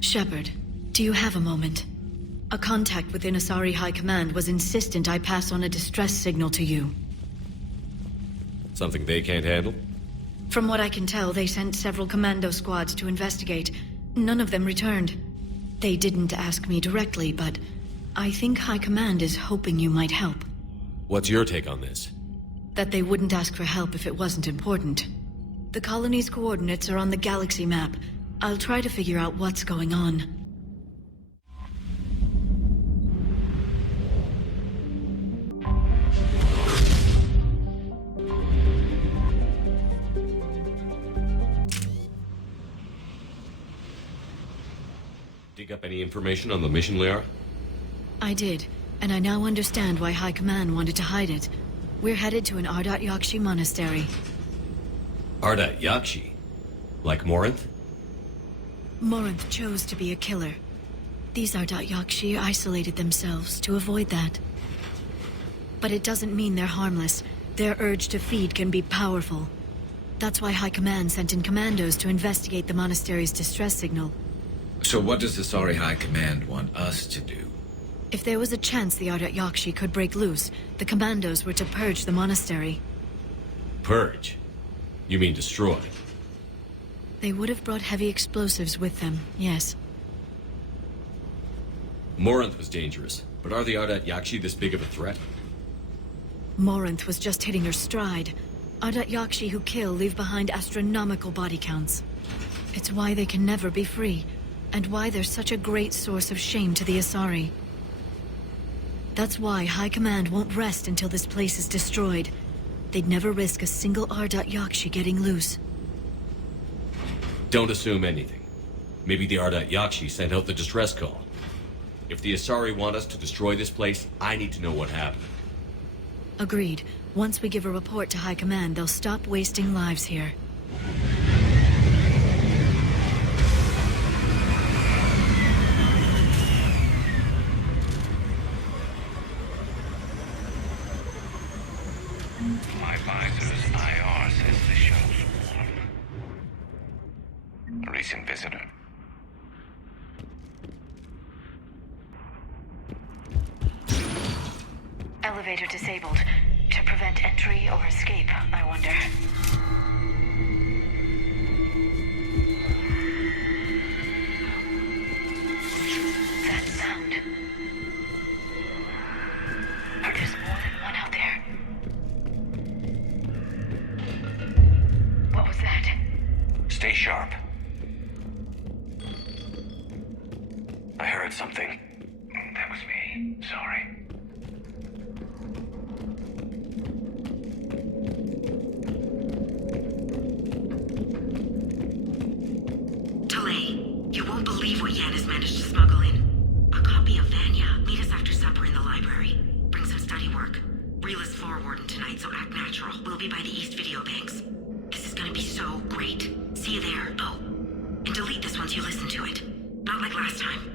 Shepard, do you have a moment? A contact within Asari High Command was insistent I pass on a distress signal to you. Something they can't handle? From what I can tell, they sent several commando squads to investigate. None of them returned. They didn't ask me directly, but I think High Command is hoping you might help. What's your take on this? That they wouldn't ask for help if it wasn't important. The colony's coordinates are on the galaxy map. I'll try to figure out what's going on. Dig up any information on the mission, Liara? I did, and I now understand why High Command wanted to hide it. We're headed to an Ardat Yakshi Monastery. Ardat Yakshi? Like Morinth? Morinth chose to be a killer. These Ardat Yakshi isolated themselves to avoid that. But it doesn't mean they're harmless. Their urge to feed can be powerful. That's why High Command sent in commandos to investigate the monastery's distress signal. So what does the Asari High Command want us to do? If there was a chance the Ardat Yakshi could break loose, the commandos were to purge the monastery. Purge? You mean destroy? They would have brought heavy explosives with them, yes. Morinth was dangerous, but are the Ardat Yakshi this big of a threat? Morinth was just hitting her stride. Ardat Yakshi who kill leave behind astronomical body counts. It's why they can never be free, and why they're such a great source of shame to the Asari. That's why High Command won't rest until this place is destroyed. They'd never risk a single Ardat Yakshi getting loose. Don't assume anything. Maybe the Ardat Yakshi sent out the distress call. If the Asari want us to destroy this place, I need to know what happened. Agreed. Once we give a report to High Command, they'll stop wasting lives here. My visor's IR says the show's warm. A recent visitor. Elevator disabled. To prevent entry or escape, I wonder. That sound. There's more than one out there. What was that? Stay sharp. I heard something. That was me. Sorry. You won't believe what Yan has managed to smuggle in. A copy of Vanya. Meet us after supper in the library. Bring some study work. Realist floor warden tonight, so act natural. We'll be by the East Video Banks. This is gonna be so great. See you there. Oh, and delete this once you listen to it. Not like last time.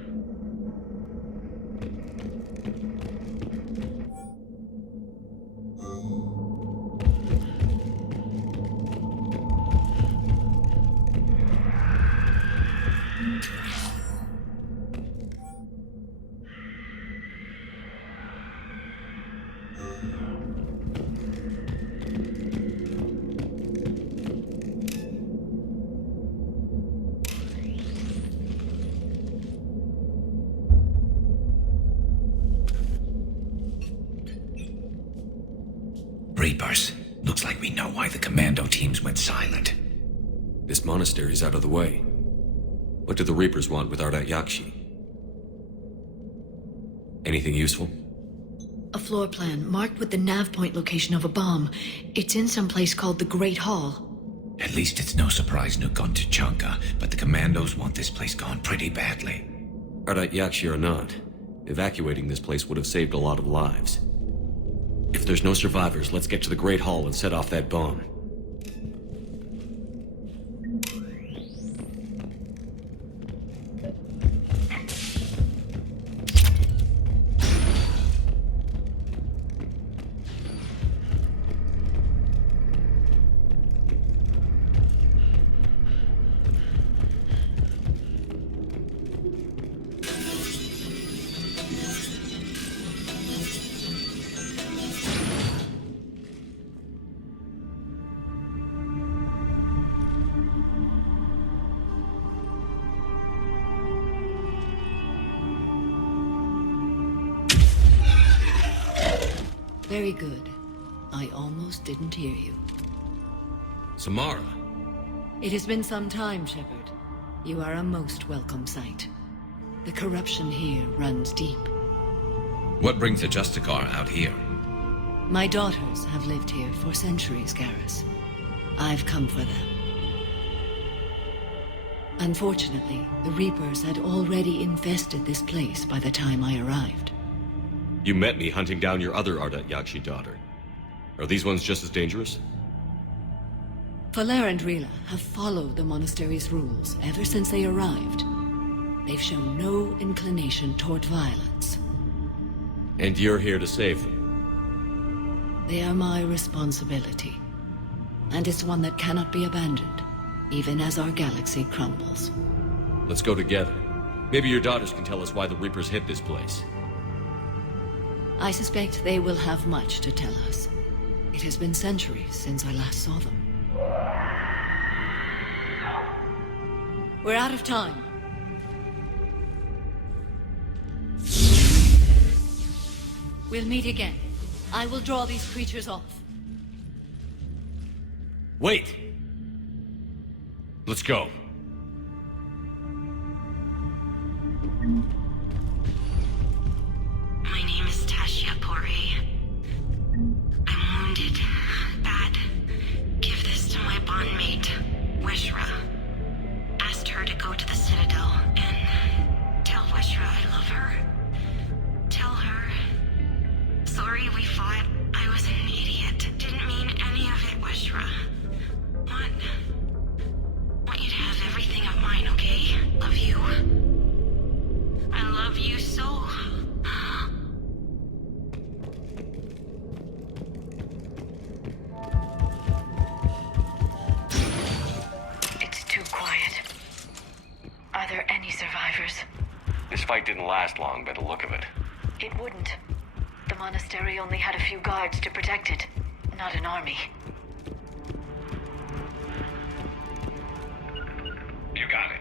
Reapers. Looks like we know why the commando teams went silent. This monastery's out of the way. What do the Reapers want with Ardat Yakshi? Anything useful? A floor plan marked with the nav point location of a bomb. It's in some place called the Great Hall. At least it's no surprise Nuke gone to Chunka, but the commandos want this place gone pretty badly. Ardat Yakshi or not, evacuating this place would have saved a lot of lives. If there's no survivors, let's get to the Great Hall and set off that bomb. Very good. I almost didn't hear you. Samara. It has been some time, Shepard. You are a most welcome sight. The corruption here runs deep. What brings a Justicar out here? My daughters have lived here for centuries, Garrus. I've come for them. Unfortunately, the Reapers had already infested this place by the time I arrived. You met me hunting down your other Ardat Yakshi daughter. Are these ones just as dangerous? Falere and Rila have followed the monastery's rules ever since they arrived. They've shown no inclination toward violence. And you're here to save them? They are my responsibility. And it's one that cannot be abandoned, even as our galaxy crumbles. Let's go together. Maybe your daughters can tell us why the Reapers hit this place. I suspect they will have much to tell us. It has been centuries since I last saw them. We're out of time. We'll meet again. I will draw these creatures off. Wait! Let's go. My name is Tashia Pori. I'm wounded. Bad. Give this to my bondmate, Weshra. Asked her to go to the Citadel and tell Weshra I love her. Tell her. Sorry we fought. I was an idiot. Didn't mean any of it, Weshra. Want you to have everything of mine, okay? Love you. I love you so. It's too quiet. Are there any survivors? This fight didn't last long by the look of it. It wouldn't. The monastery only had a few guards to protect it, not an army. You got it.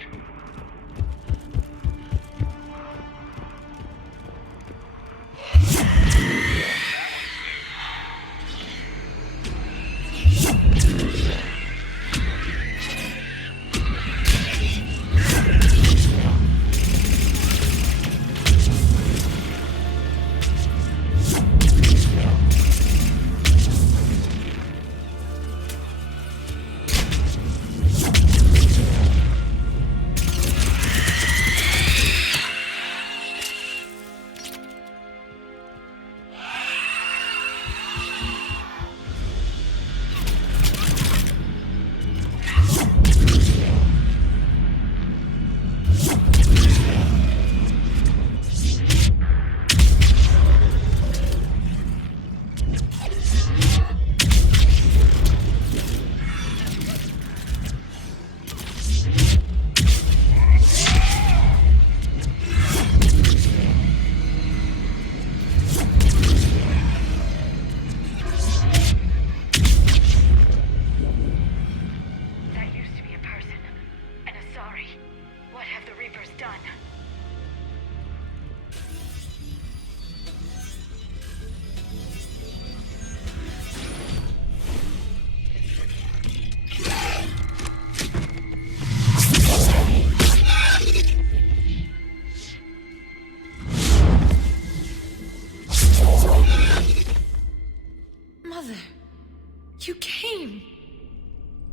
You came!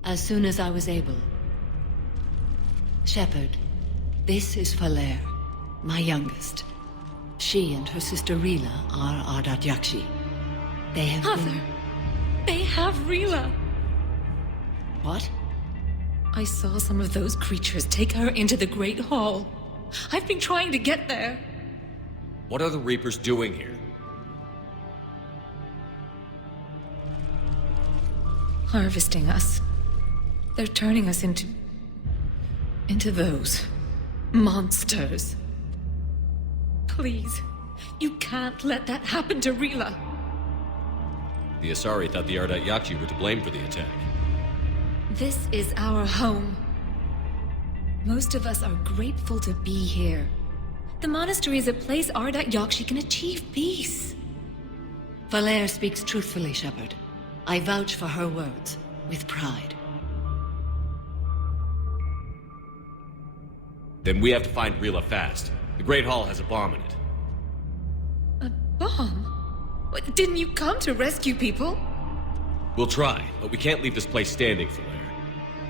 As soon as I was able. Shepard, this is Falere, my youngest. She and her sister Rila are Ardat Yakshi. They have Mother! They have Rila! What? I saw some of those creatures take her into the Great Hall. I've been trying to get there. What are the Reapers doing here? Harvesting us. They're turning us into those monsters. Please, you can't let that happen to Rila. The Asari thought the Ardat Yakshi were to blame for the attack. This is our home. Most of us are grateful to be here. The monastery is a place Ardat Yakshi can achieve peace. Valere speaks truthfully, Shepard. I vouch for her words, with pride. Then we have to find Rila fast. The Great Hall has a bomb in it. A bomb? What, didn't you come to rescue people? We'll try, but we can't leave this place standing, Valere.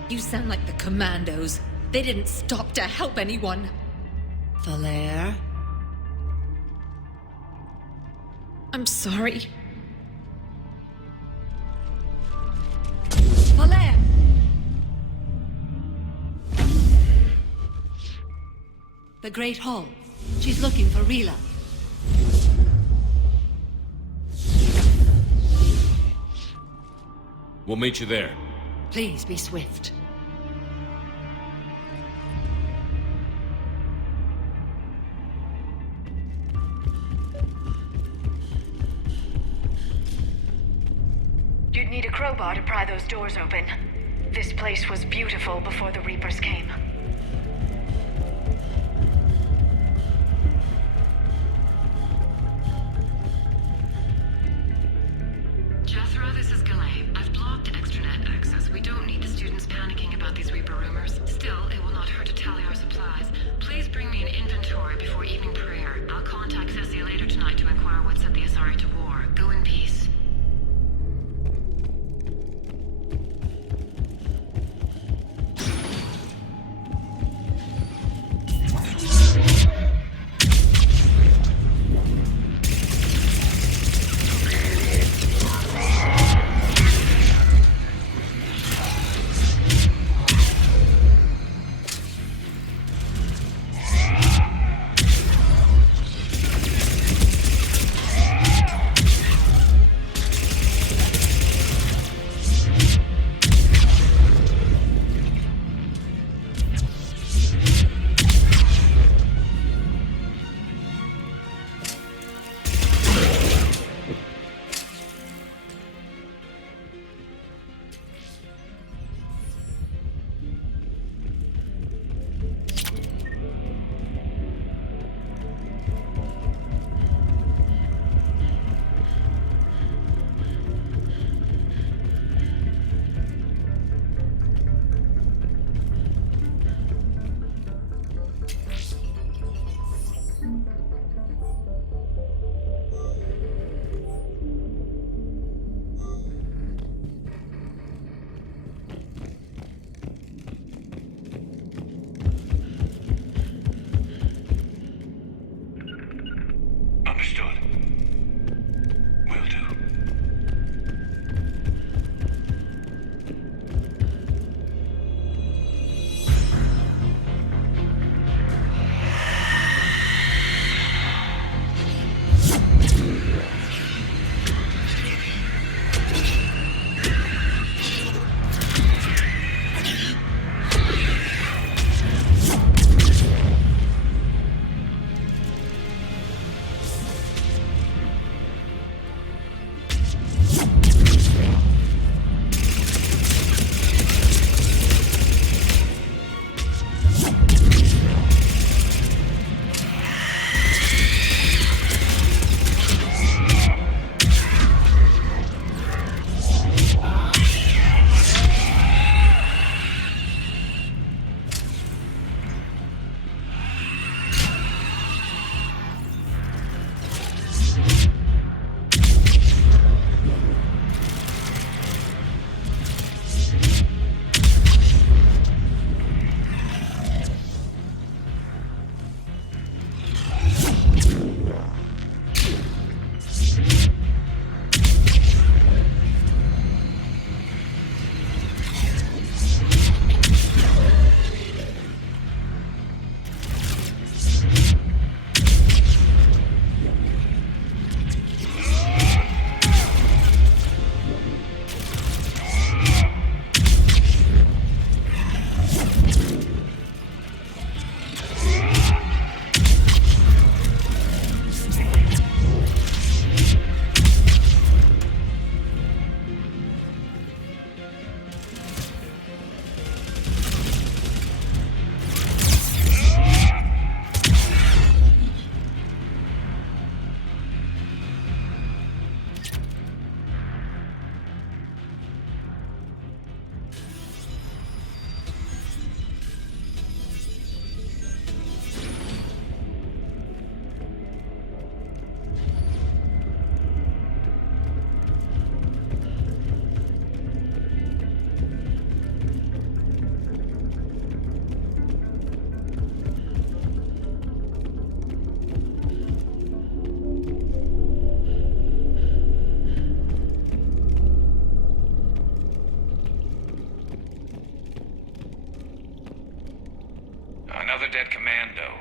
You sound like the Commandos. They didn't stop to help anyone. Valere? I'm sorry. Valere! The Great Hall. She's looking for Rila. We'll meet you there. Please be swift. You'd need a crowbar to pry those doors open. This place was beautiful before the Reapers came. Jethro, this is Galley. I've blocked extranet access. We don't need the students panicking about these Reaper rumors. Still, it will not hurt to tally our supplies. Please bring me an inventory before evening prayer. I'll contact Ceci later tonight to inquire what set the Asari to war. Go in peace.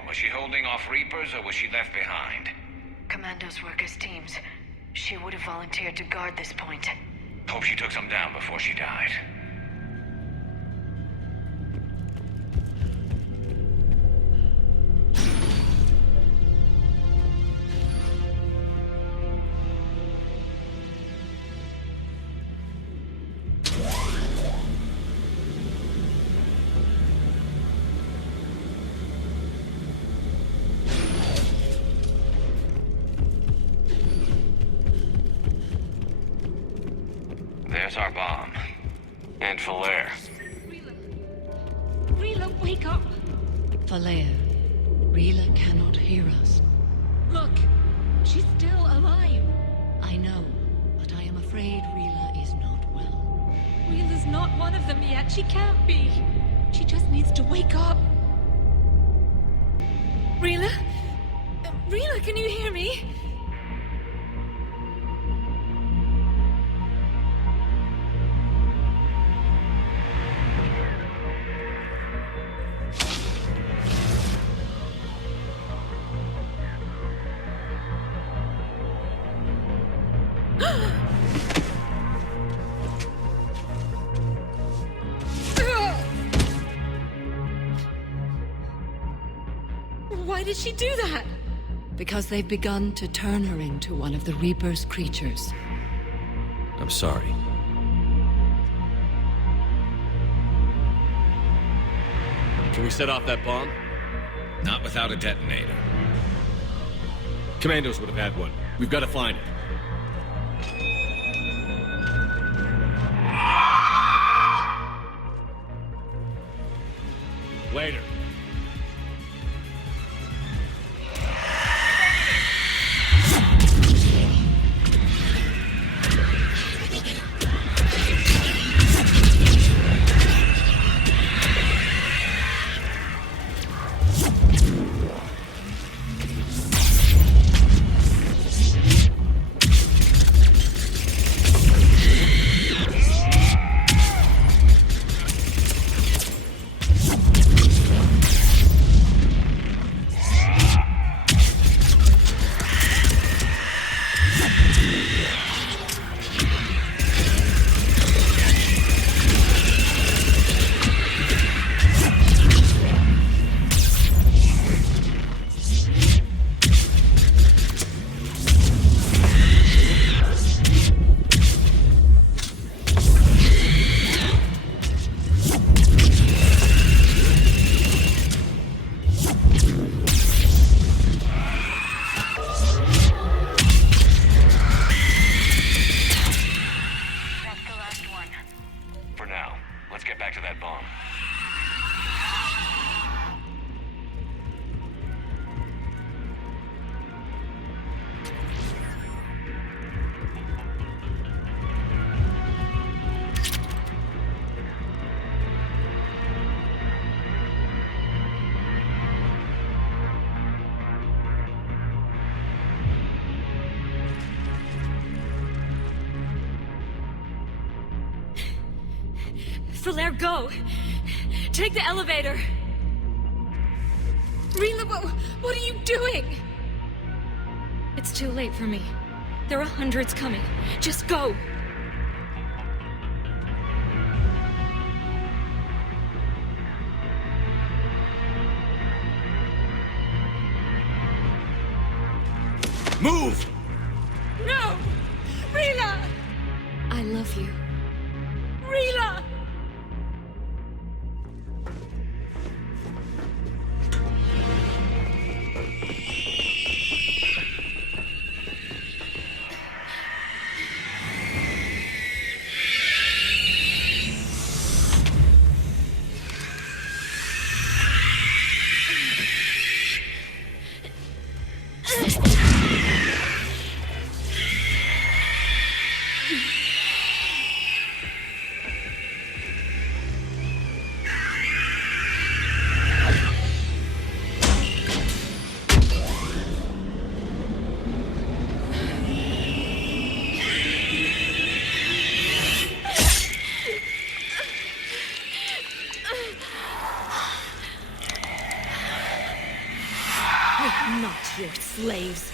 Was she holding off Reapers, or was she left behind? Commandos work as teams. She would have volunteered to guard this point. Hope she took some down before she died. There's our bomb. And Falair. Rila, wake up! Falea, Rila cannot hear us. Look, she's still alive. I know, but I am afraid Rila is not well. Rila's not one of them yet. She can't be. She just needs to wake up. Rila? Rila, can you hear me? Why did she do that? Because they've begun to turn her into one of the Reaper's creatures. I'm sorry. Can we set off that bomb? Not without a detonator. Commandos would have had one. We've got to find it. Later. Falair, go! Take the elevator! Rila, what are you doing? It's too late for me. There are hundreds coming. Just go! Move! No! Rila! I love you. Rila! Not your slaves.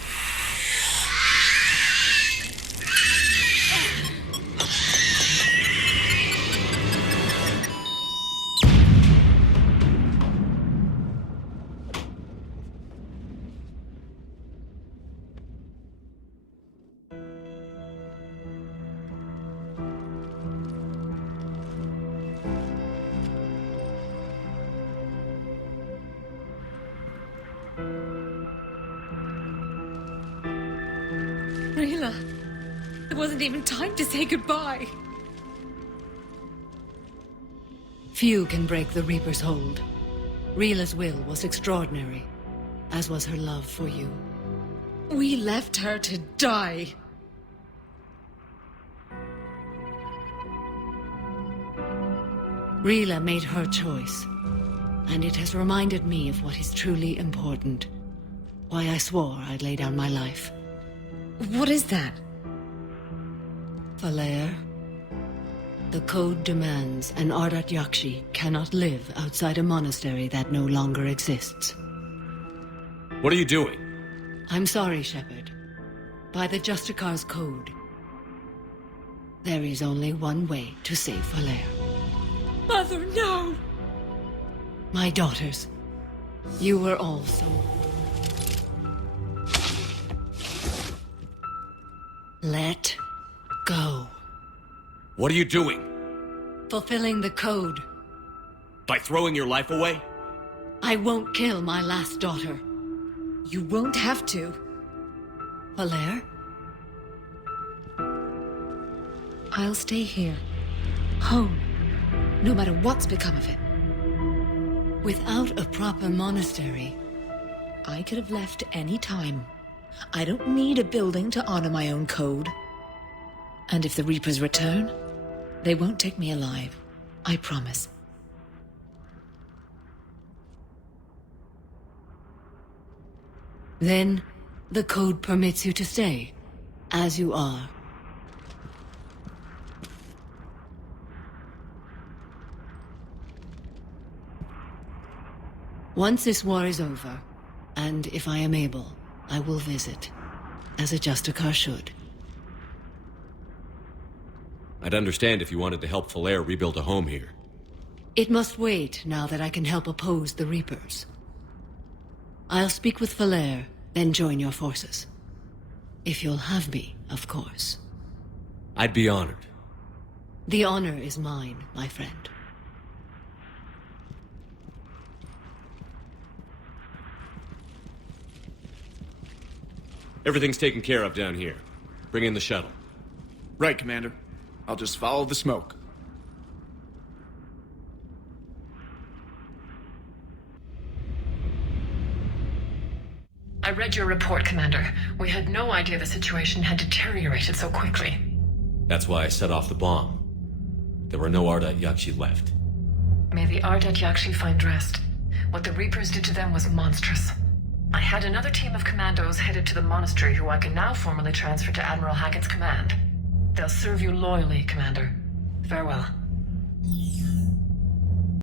Rila, there wasn't even time to say goodbye. Few can break the Reaper's hold. Rila's will was extraordinary, as was her love for you. We left her to die. Rila made her choice, and it has reminded me of what is truly important. Why I swore I'd lay down my life. What is that? Falair, the code demands an Ardat Yakshi cannot live outside a monastery that no longer exists. What are you doing? I'm sorry, Shepard. By the Justicar's code, there is only one way to save Falair. Mother, no! My daughters, you were also. Let go. What are you doing? Fulfilling the code. By throwing your life away? I won't kill my last daughter. You won't have to. Falair? I'll stay here. Home. No matter what's become of it. Without a proper monastery, I could have left any time. I don't need a building to honor my own code. And if the Reapers return, they won't take me alive. I promise. then the code permits you to stay, as you are. Once this war is over, and if I am able, I will visit, as a Justicar should. I'd understand if you wanted to help Falair rebuild a home here. It must wait now that I can help oppose the Reapers. I'll speak with Falair, then join your forces. If you'll have me, of course. I'd be honored. The honor is mine, my friend. Everything's taken care of down here. Bring in the shuttle. Right, Commander. I'll just follow the smoke. I read your report, Commander. We had no idea the situation had deteriorated so quickly. That's why I set off the bomb. There were no Ardat Yakshi left. May the Ardat Yakshi find rest. What the Reapers did to them was monstrous. I had another team of commandos headed to the Monastery who I can now formally transfer to Admiral Hackett's command. They'll serve you loyally, Commander. Farewell.